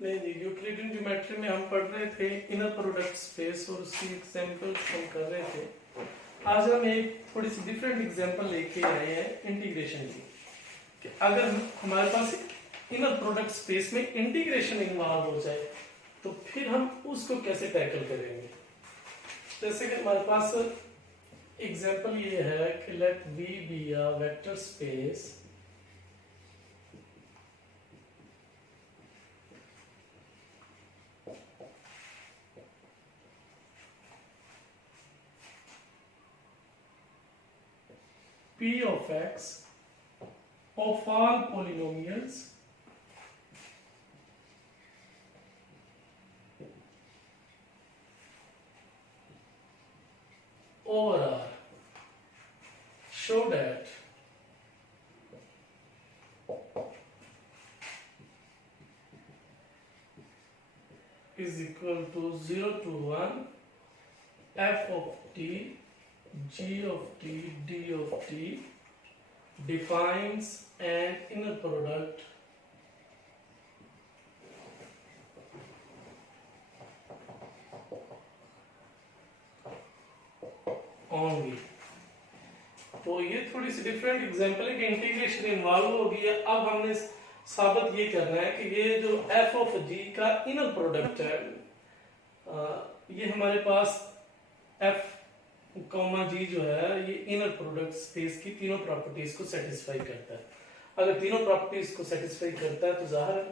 नहीं जी, Euclidean geometry में हम पढ़ रहे थे इनर प्रोडक्ट स्पेस और उसकी एग्जांपल हम कर रहे थे। आज हम एक थोड़ी सी डिफरेंट एग्जांपल लेके आए हैं इंटीग्रेशन की, कि अगर हमारे पास इनर प्रोडक्ट स्पेस में इंटीग्रेशन इन्वॉल्व हो जाए तो फिर हम उसको कैसे टैकल करेंगे। जैसे कि हमारे पास एग्जांपल ये है कि let V be a vector space P of x of all polynomials over R. Show that is equal to 0 to 1 f of t g of t d of t defines an inner product on V। तो ये थोड़ी सी different example है कि integration involve हो गई है। अब हमने साबित ये करना है कि ये जो f ऑफ g का इनर प्रोडक्ट है, ये हमारे पास f कॉमा जी जो है ये इनर प्रोडक्ट स्पेस की तीनों प्रॉपर्टीज को सेटिस्फाई करता है। अगर तीनों प्रॉपर्टीज को सेटिस्फाई करता है तो जाहिर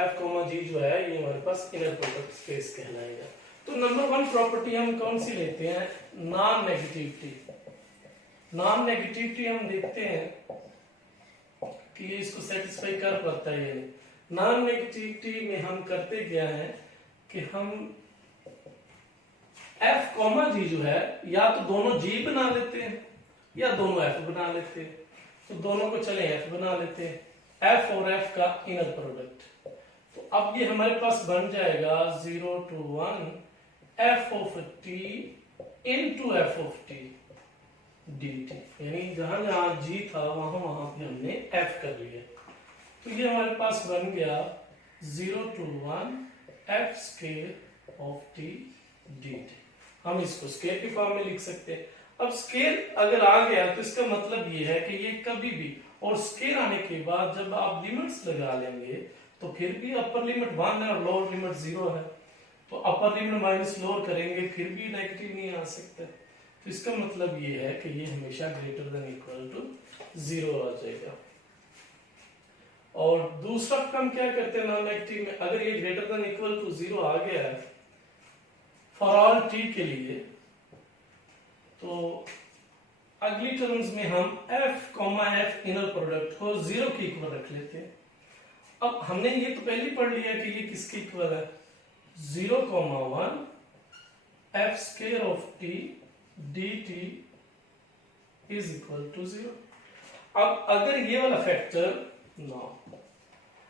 f कॉमा जी जो है ये हमारे पास इनर प्रोडक्ट स्पेस कहलाएगा। तो नंबर वन प्रॉपर्टी हम कौन सी लेते हैं? Non negativity. नॉन नेगेटिविटी हम देखते हैं कि ये इसको सेटिस्फाई कर पाता है या नहीं। नॉन नेगेटिविटी में हम करते क्या है कि हम f कॉमा जी जो है या तो दोनों g बना लेते हैं या दोनों f बना लेते हैं। तो दोनों को चले f बना लेते हैं, f और f का इनर प्रोडक्ट। तो अब ये हमारे पास बन जाएगा 0 to 1 f of t into f of t dt, यानी जहां जहां g था वहां वहां पे हमने f कर लिया। तो ये हमारे पास बन गया 0 to 1 f square of t dt। हम इसको स्केल की फॉर्म में लिख सकते हैं। अब स्केल अगर आ गया तो इसका मतलब ये है कि ये कभी भी, और स्केल आने के बाद जब आप लिमिट्स लगा लेंगे तो फिर भी अपर लिमिट 1 है और लोअर लिमिट 0 है, तो अपर लिमिट माइनस लोअर करेंगे फिर भी नेगेटिव नहीं आ सकता। तो इसका मतलब ये है कि ये हमेशा ग्रेटर देन इक्वल टू 0 आ जाएगा। और दूसरा हम क्या करते हैं नॉन नेगेटिव में, अगर ये ग्रेटर देन इक्वल टू 0 आ गया है फॉर ऑल t के लिए, तो अगली टर्म्स में हम f f इनर प्रोडक्ट को 0 के इक्वल रख लेते हैं। अब हमने ये तो पहले ही पढ़ लिया कि ये किसके इक्वल है, 0 1 f square of t dt is equal to 0। अब अगर ये वाला फैक्टर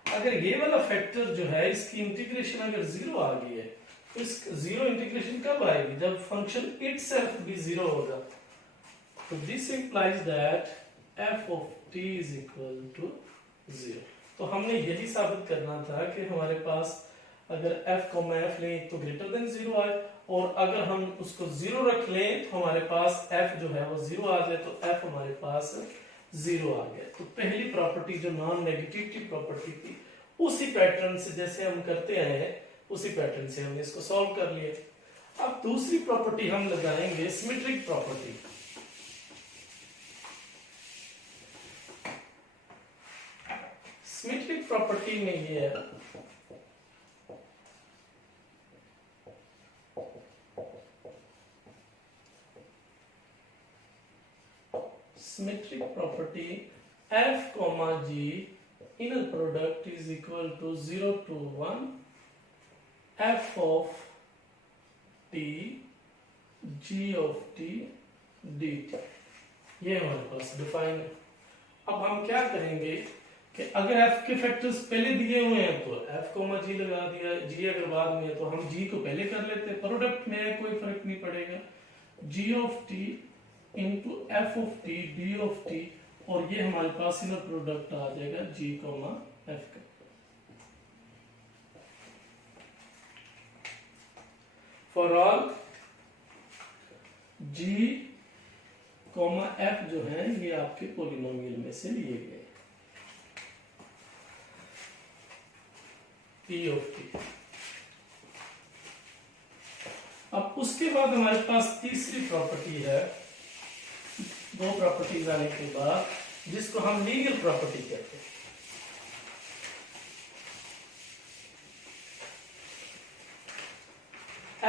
अगर ये वाला फैक्टर जो है इसकी इंटीग्रेशन अगर 0 आ गई है तो इस 0 इंटीग्रेशन कब आएगी? जब फंक्शन इटसेल्फ भी 0 होगा। तो this implies that f of t is equal to 0। तो हमने यही साबित करना था कि हमारे पास अगर f f लें तो ग्रेटर देन 0 आए, और अगर हम उसको 0 रख लें तो हमारे पास f जो है वो 0 आ जाए, तो f हमारे पास 0 आ गया। तो पहली प्रॉपर्टी जो नॉन नेगेटिविटी प्रॉपर्टी थी उसी पैटर्न से जैसे हम करते आए हैं उसी पैटर्न से हमने इसको सॉल्व कर लिया। अब दूसरी प्रॉपर्टी हम लगाएंगे सिमेट्रिक प्रॉपर्टी। सिमेट्रिक प्रॉपर्टी में ये है symmetric property f g inner product is equal to 0 to 1 f of t g of t dt। ये हमारे पास डिफाइन है। अब हम क्या करेंगे कि अगर f के फैक्टर्स पहले दिए हुए हैं तो f g लगा दिया, g अगर बाद में है तो हम g को पहले कर लेते हैं, प्रोडक्ट में है कोई फर्क नहीं पड़ेगा। g of t into f of t d of t, और ये हमारे पास इनर प्रोडक्ट आ जाएगा g f का। For all g comma f जो है ये आपके पॉलिनोमियल में से लिए गए p ऑफ t। अब उसके बाद हमारे पास तीसरी प्रॉपर्टी है, दो प्रॉपर्टीज आने के बाद, जिसको हम लीनियर प्रॉपर्टी कहते हैं।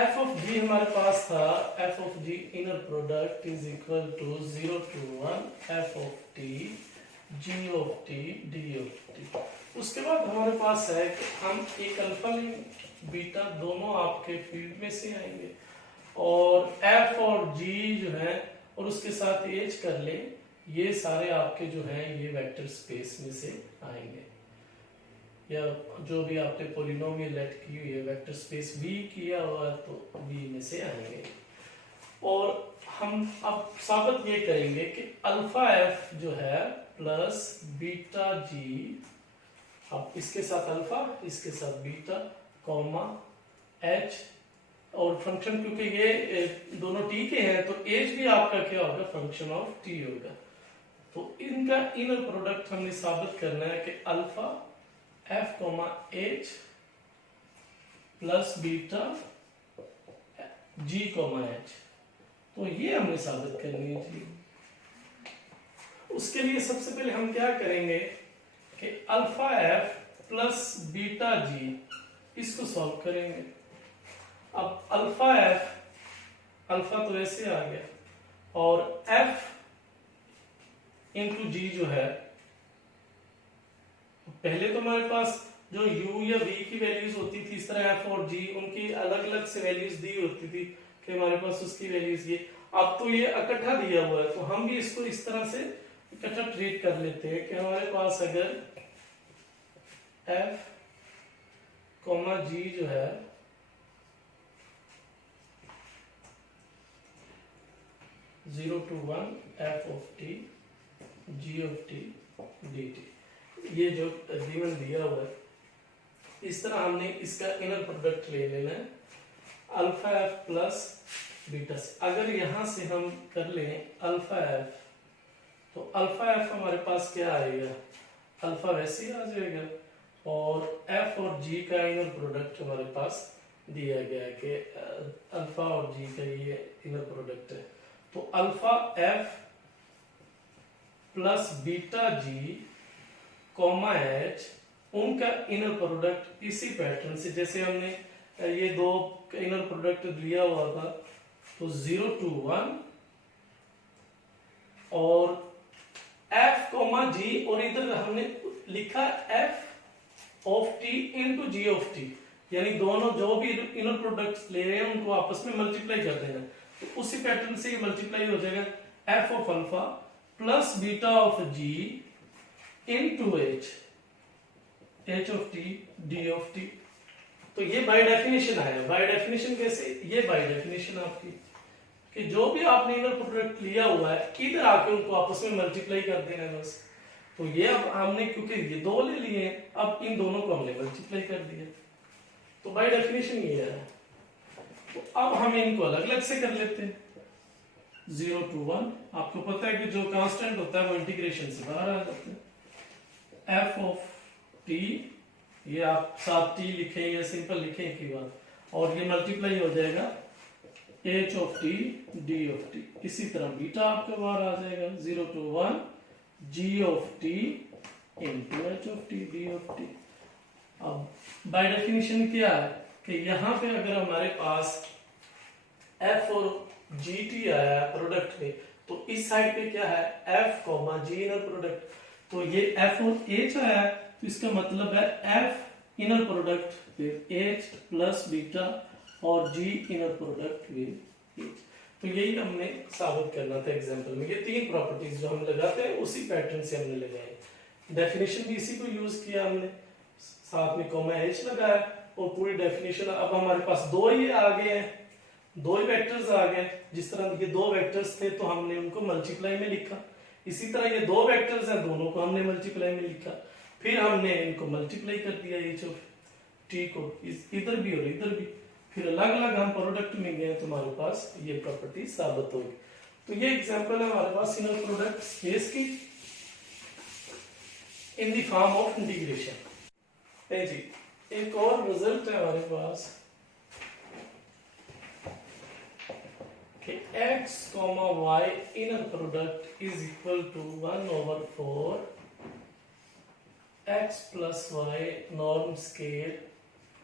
f ऑफ g हमारे पास था, f of g inner product is equal to 0 to 1 f of t g of t d of t। उसके बाद हमारे पास है कि हम एक अल्फा लेंगे, बीटा दोनों आपके फील्ड में से आएंगे, और f और g जो है और उसके साथ एज कर ले, ये सारे आपके जो हैं ये वेक्टर स्पेस में से आएंगे, या जो भी आपने पॉलिनोमियल लेट की हुई है वेक्टर स्पेस V किया हुआ है तो V में से आएंगे। और हम अब साबित ये करेंगे कि अल्फा f जो है प्लस बीटा g, अब इसके साथ अल्फा इसके साथ बीटा कॉमा h, और फंक्शन क्योंकि ये दोनों t के हैं तो h भी आपका क्या होगा, फंक्शन ऑफ t होगा। तो इनका इनर प्रोडक्ट हमने साबित करना है कि alpha f comma h plus beta g comma h, तो ये हमने साबित करनी है जी। उसके लिए सबसे पहले हम क्या करेंगे कि alpha f plus beta g इसको सॉल्व करेंगे। अब अल्फा f, अल्फा तो ऐसे आ गया, और f इंटू g जो है, पहले तो हमारे पास जो u या v की वैल्यूज होती थी, इस तरह f और g उनकी अलग अलग से वैल्यूज दी होती थी कि हमारे पास उसकी वैल्यूज ये, अब तो ये इकट्ठा दिया हुआ है तो हम भी इसको इस तरह से इकट्ठा ट्रीट कर लेते हैं कि हमारे पास अगर f कॉमा g जो है zero to one f of t g of t dt, ये जो गिवन दिया हुआ है, इस तरह हमने इसका इनर प्रोडक्ट ले लेना है अल्फा f प्लस बीटा से। अगर यहां से हम कर लें अल्फा f, तो अल्फा f हमारे पास क्या आएगा, अल्फा वैसे ही आ जाएगा, और f और g का इनर प्रोडक्ट हमारे पास दिया गया है कि अल्फा और g का ये इनर प्रोडक्ट है। तो alpha f plus beta g comma h, उनका इनर प्रोडक्ट इसी पैटर्न से, जैसे हमने ये दो इनर प्रोडक्ट लिया हुआ था, तो 0 to 1 और f कॉमा g, और इधर हमने लिखा f of t into g of t, यानी दोनों जो भी इनर प्रोडक्ट्स ले रहे हैं उनको आपस में मल्टीप्लाई कर देना, तो उसी पैटर्न से ये मल्टीप्लाई हो जाएगा f of alpha plus beta of g into h of t d of t। तो ये बाय डेफिनेशन आया। बाय डेफिनेशन कैसे, ये बाय डेफिनेशन आपकी कि जो भी आपने इनर प्रोडक्ट लिया हुआ है इधर आके उनको आपस में मल्टीप्लाई कर देना है बस। तो ये अब हमने क्योंकि ये दो ले लिए हैं, अब इन दोनों को हमने मल्टीप्लाई कर दिया, तो बाय डेफिनेशन ये है। तो अब हम इनको अलग अलग से कर लेते हैं। 0 to 1, आपको पता है कि जो कांस्टेंट होता है वो इंटीग्रेशन से बाहर आ जाता है। f ऑफ t, ये आप साथ t लिखें या सिंपल लिखें एक ही बात, और ये मल्टीप्लाई हो जाएगा h of t d of t। इसी तरह बीटा आपका बाहर आ जाएगा 0 to 1 g of t into h of t d of t। अब बाय डेफिनेशन क्या है कि यहाँ पे अगर हमारे पास f और gt आया है प्रोडक्ट में, तो इस साइड पे क्या है f comma g inner product, तो ये f और h आया है, तो इसका मतलब है f इनर प्रोडक्ट फिर h प्लस बीटा और g inner product with h। तो यही हमने साबित करना था एग्जांपल में। ये तीन प्रॉपर्टीज जो हम लगाते हैं उसी पैटर्न से हमने लगाए, डेफिनेशन भी इसी को यूज किया हमने, साथ में कॉमा h लगाया और पूरी डेफिनेशन। अब हमारे पास दो ही आ गए हैं, दो ही वेक्टर्स आ गए। जिस तरह ये दो वेक्टर्स थे तो हमने उनको मल्टीप्लाई में लिखा, इसी तरह ये दो वेक्टर्स हैं, दोनों को हमने मल्टीप्लाई में लिखा, फिर हमने इनको मल्टीप्लाई कर दिया एच ऑफ टी को इधर भी और इधर भी, फिर अलग अलग हम प्रोडक्ट में गए तो हमारे पास ये प्रॉपर्टी साबित होगी। तो ये एग्जांपल है हमारे पास इनर प्रोडक्ट स्पेस की in the form of integration. जी एक और रिजल्ट है हमारे पास कि x, y inner product is equal to 1/4 x plus y norm square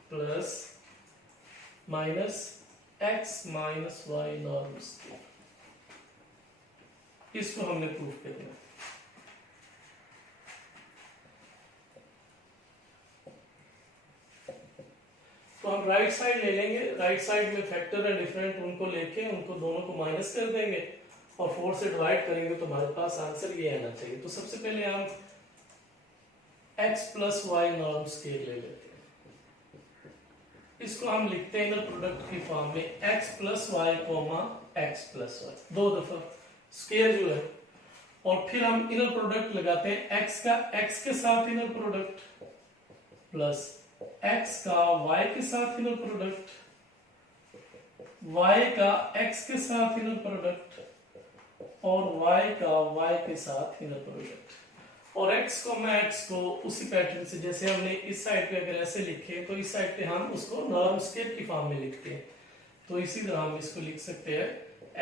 plus minus x minus y norm square. इसको हमने प्रूफ करना है। तो हम राइट साइड ले लेंगे, राइट साइड में फैक्टर है डिफरेंट, उनको लेके उनको दोनों को माइनस कर देंगे और 4 से डिवाइड करेंगे तो हमारे पास आंसर ये आना चाहिए। तो सबसे पहले हम x plus y norm square ले लेते हैं। इसको हम लिखते हैं इनर प्रोडक्ट की फॉर्म में x plus y comma x plus y, दो दफा स्केयर जो है, और फिर हम इनर प्रोडक्ट लगाते हैं x का x के साथ इनर प्रोडक्ट प्लस x का y के साथ इनर प्रोडक्ट, y का x के साथ इनर प्रोडक्ट और y का y के साथ इनर प्रोडक्ट। और x को मैं x को उसी पैटर्न से जैसे हमने इस साइड पे अगर ऐसे लिखे तो इस साइड पे हम उसको नॉर्म स्केयर की फॉर्म में लिखते हैं। तो इसी तरह हम इसको लिख सकते हैं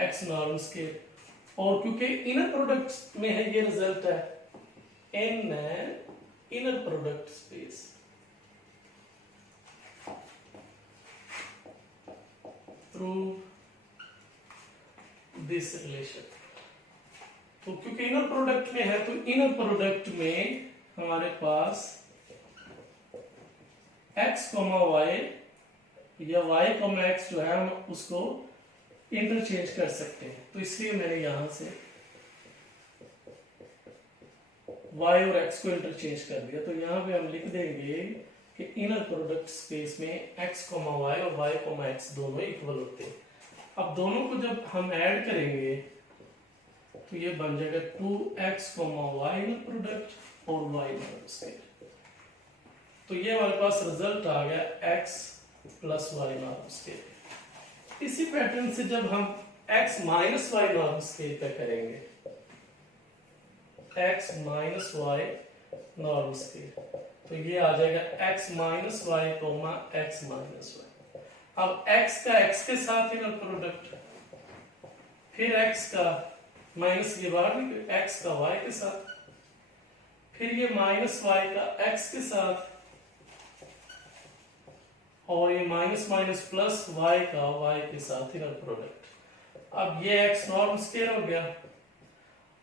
x नॉर्म स्केयर, और क्योंकि इनर प्रोडक्ट में है ये रिजल्ट है इन inner product space. Prove this relation। तो क्योंकि इनर प्रोडक्ट में है तो इनर प्रोडक्ट में हमारे पास x, y या y, x जो है हम उसको इंटरचेंज कर सकते हैं। तो इसलिए मैंने यहां से y और x को इंटरचेंज कर दिया। तो यहां पे हम लिख देंगे कि इनर प्रोडक्ट स्पेस में x, y और y, x दोनों इक्वल होते हैं। अब दोनों को जब हम ऐड करेंगे तो ये बन जाएगा 2x, y इनर प्रोडक्ट और y इनर स्केयर। तो ये हमारे पास रिजल्ट आ गया x plus y norm square. इसी पैटर्न से जब हम x minus y norm square पे करेंगे, x minus y norm square, तो ये आ जाएगा x minus y comma x minus y. अब x का x के साथ इनर प्रोडक्ट, फिर x का माइनस ये बाहर निकले x का y के साथ, फिर ये माइनस y का x के साथ, और ये माइनस माइनस प्लस y का y के साथ इनर प्रोडक्ट। अब ये x नॉर्म स्केयर हो गया,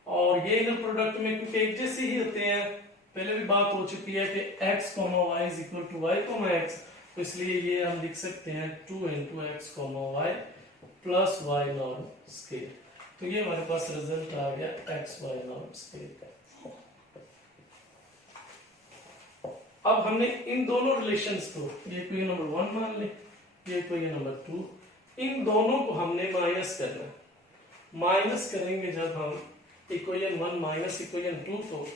और ये इनर प्रोडक्ट में क्योंकि एक जैसे ही होते हैं, पहले भी बात हो चुकी है कि x, y is equal to y, x, तो इसलिए ये हम लिख सकते हैं 2 into x, y plus y norm square. तो ये हमारे पास रिजल्ट आ गया x, y नॉर्म स्केयर। अब हमने इन दोनों रिलेशंस को, ये कोई नंबर 1 मान ले, ये कोई नंबर 2, इन दोनों को हमने माइनस करना है। माइनस करेंगे जब हम इक्वेशन 1 माइनस इक्वेशन 2 को,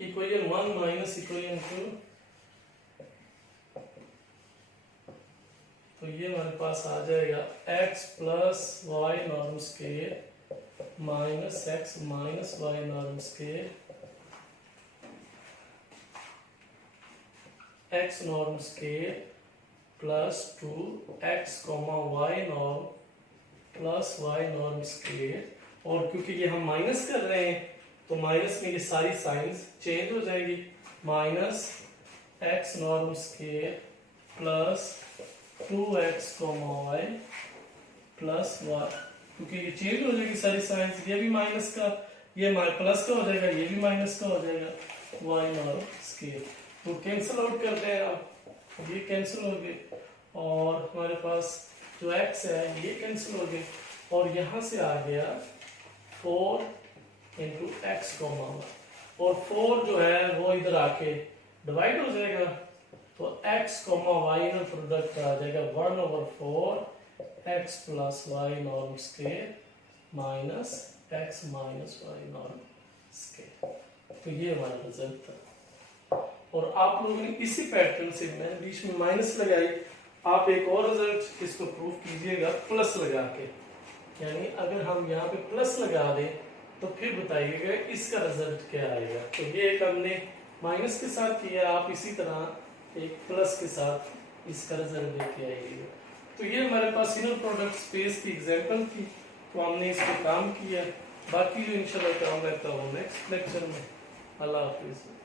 इक्वेशन 1 माइनस इक्वेशन 2, तो ये हमारे पास आ जाएगा x plus y norm square minus x minus y norm square, x norm square plus 2x, y norm plus y norm square. और क्योंकि ये हम माइनस कर रहे हैं तो माइनस में ये सारी साइंस चेंज हो जाएगी, minus x norm square plus 2x, y plus y, क्योंकि ये चेंज हो जाएगी सारी साइंस, ये भी माइनस का, ये प्लस का हो जाएगा, ये भी माइनस का हो जाएगा, y नॉर्म स्केयर। तो कैंसिल आउट करते हैं, अब ये कैंसिल हो गए और हमारे पास जो x है ये कैंसिल हो गए, और यहां से आ गया 4 इंटू एक्स कोमा, और 4 जो है वो इधर आके डिवाइड हो जाएगा, तो x comma y inner product आ जाएगा 1/4 x plus y norm square minus x minus y norm square. तो ये हमारा रिजल्ट था। और आप लोगों ने इसी पैटर्न से, मैंने बीच में माइनस लगाई, आप एक और रिजल्ट इसको प्रूव कीजिएगा प्लस लगा के। यानी अगर हम यहाँ पे प्लस लगा दें तो फिर बताइएगा इसका रिजल्ट क्या आएगा। तो ये एक हमने माइनस के साथ किया, आप इसी तरह एक प्लस के साथ इसका रिजल्ट लेके आइएगा। तो ये हमारे पास इनर प्रोडक्ट स्पेस की एग्जांपल थी, तो हमने इस पे काम किया। बाकी जो इंशाल्लाह काम रहता है वो नेक्स्ट लेक्चर में। अल्लाह हाफिज़।